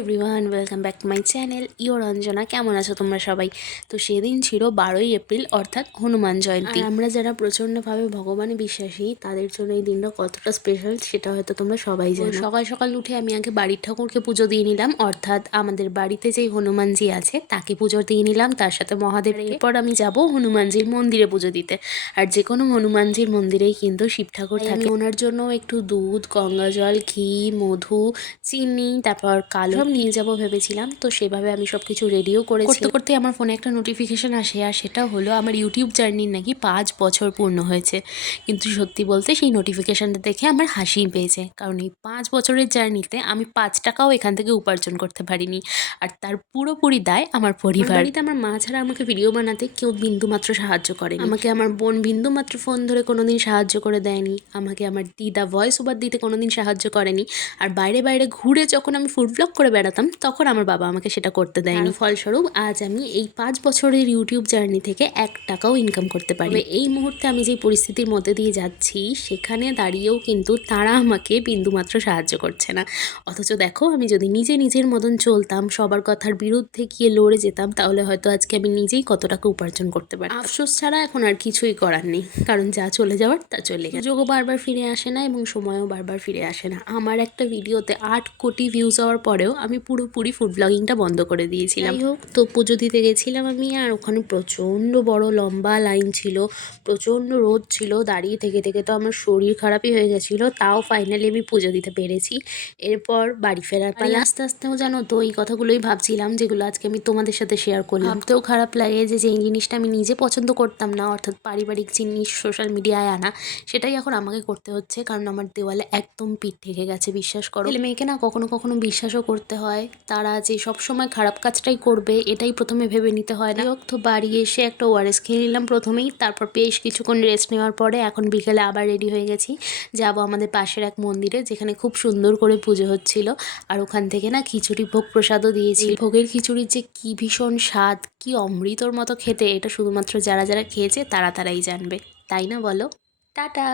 Everyone, welcome back to my channel your Anjana. কেমন আছো তোমরা সবাই? তো সেদিন ছিল 12ই এপ্রিল, অর্থাৎ হনুমান জয়ন্তী। আমরা যারা প্রচণ্ডভাবে ভগবানে বিশ্বাসী তাদের জন্য এই দিনটা কতটা স্পেশাল সেটা হয়তো তোমরা সবাই জানো। সকাল সকাল উঠে আমি আগে বাড়ির ঠাকুরকে পুজো দিয়ে নিলাম, অর্থাৎ আমাদের বাড়িতে যেই হনুমানজি আছে তাকে পুজো দিয়ে নিলাম, তার সাথে মহাদেব। এরপর আমি যাব হনুমানজির মন্দিরে পুজো দিতে। আর যে কোনো হনুমানজির মন্দিরেই কিন্তু শিব ঠাকুর থাকে। ওনার জন্য একটু দুধ, গঙ্গা জল, ঘি, মধু, চিনি, তারপর কালো সব নিয়ে যাবো ভেবেছিলাম। তো সেভাবে আমি সব কিছু রেডিও করেছি। করতে করতে আমার ফোনে একটা নোটিফিকেশান আসে, আর সেটা হলো আমার ইউটিউব জার্নির নাকি 5 বছর পূর্ণ হয়েছে। কিন্তু সত্যি বলতে সেই নোটিফিকেশানটা দেখে আমার হাসি পেয়েছে, কারণ এই 5 বছরের জার্নিতে আমি 5 টাকাও এখান থেকে উপার্জন করতে পারিনি। আর তার পুরোপুরি দায় আমার পরিবার। বাড়িতে আমার মা ছাড়া আমাকে ভিডিও বানাতে কেউ বিন্দুমাত্র সাহায্য করেনি। আমাকে আমার বোন বিন্দুমাত্র ফোন ধরে কোনোদিন সাহায্য করে দেয়নি। আমাকে আমার দিদা ভয়েস ওভার দিতে কোনোদিন সাহায্য করেনি। আর বাইরে বাইরে ঘুরে যখন আমি ফুড ব্লগ করে বেড়াতাম তখন আমার বাবা আমাকে সেটা করতে দেয়নি। ফলস্বরূপ আজ আমি এই 5 বছরের ইউটিউব জার্নি থেকে 1 টাকাও ইনকাম করতে পারি। এই মুহূর্তে আমি যে পরিস্থিতির মধ্যে দিয়ে যাচ্ছি সেখানে দাঁড়িয়েও কিন্তু তারা আমাকে বিন্দুমাত্র সাহায্য করছে না। অথচ দেখো, আমি যদি নিজের মতন চলতাম, সবার কথার বিরুদ্ধে গিয়ে লড়ে যেতাম, তাহলে হয়তো আজকে আমি নিজেই কত টাকা উপার্জন করতে পারি। আফসোস ছাড়া এখন আর কিছুই করার নেই, কারণ যা চলে যাওয়ার তা চলে গেছে। যোগও বারবার ফিরে আসে না এবং সময়ও বারবার ফিরে আসে না। আমার একটা ভিডিওতে 8 কোটি ভিউজ হওয়ার পরেও আমি পুরোপুরি ফুড ব্লগিংটা বন্ধ করে দিয়েছিলাম। যাই হোক, তো পুজো দিতে গেছিলাম আমি, আর ওখানে প্রচণ্ড বড় লম্বা লাইন ছিল, প্রচণ্ড রোদ ছিল। দাঁড়িয়ে থেকে থেকে তো আমার শরীর খারাপই হয়ে গেছিলো। তাও ফাইনালি আমি পুজো দিতে পেরেছি। এরপর বাড়ি ফেরার পালা। আস্তে আস্তেও জানো তো এই কথাগুলোই ভাবছিলাম, যেগুলো আজকে আমি তোমাদের সাথে শেয়ার করলাম। ভাবতেও খারাপ লাগে যে যেই জিনিসটা আমি নিজে পছন্দ করতাম না, অর্থাৎ পারিবারিক জিনিস সোশ্যাল মিডিয়ায় আনা, সেটাই এখন আমাকে করতে হচ্ছে, কারণ আমার দেওয়ালে একদম পিঠ ঠেকে গেছে। বিশ্বাস করো, ছেলে মেয়েকে না কখনো কখনো বিশ্বাসও করতে হয়। তারা যে সবসময় খারাপ কাজটাই করবে এটাই প্রথমে ভেবে নিতে হয় না। তো বাড়ি এসে একটা ওআরএস খেয়ে নিলাম প্রথমেই, তারপর বেশ কিছুক্ষণ রেস্ট নেওয়ার পরে এখন বিকেলে আবার রেডি হয়ে গেছি, যাবো আমাদের পাশের এক মন্দিরে, যেখানে খুব সুন্দর করে পুজো হচ্ছিল। আর ওখান থেকে না খিচুড়ি ভোগ প্রসাদও দিয়েছি। ভোগের খিচুড়ির যে কি ভীষণ স্বাদ, কি অমৃতর মতো খেতে, এটা শুধুমাত্র যারা যারা খেয়েছে তারাই জানবে, তাই না বলো? টাটা।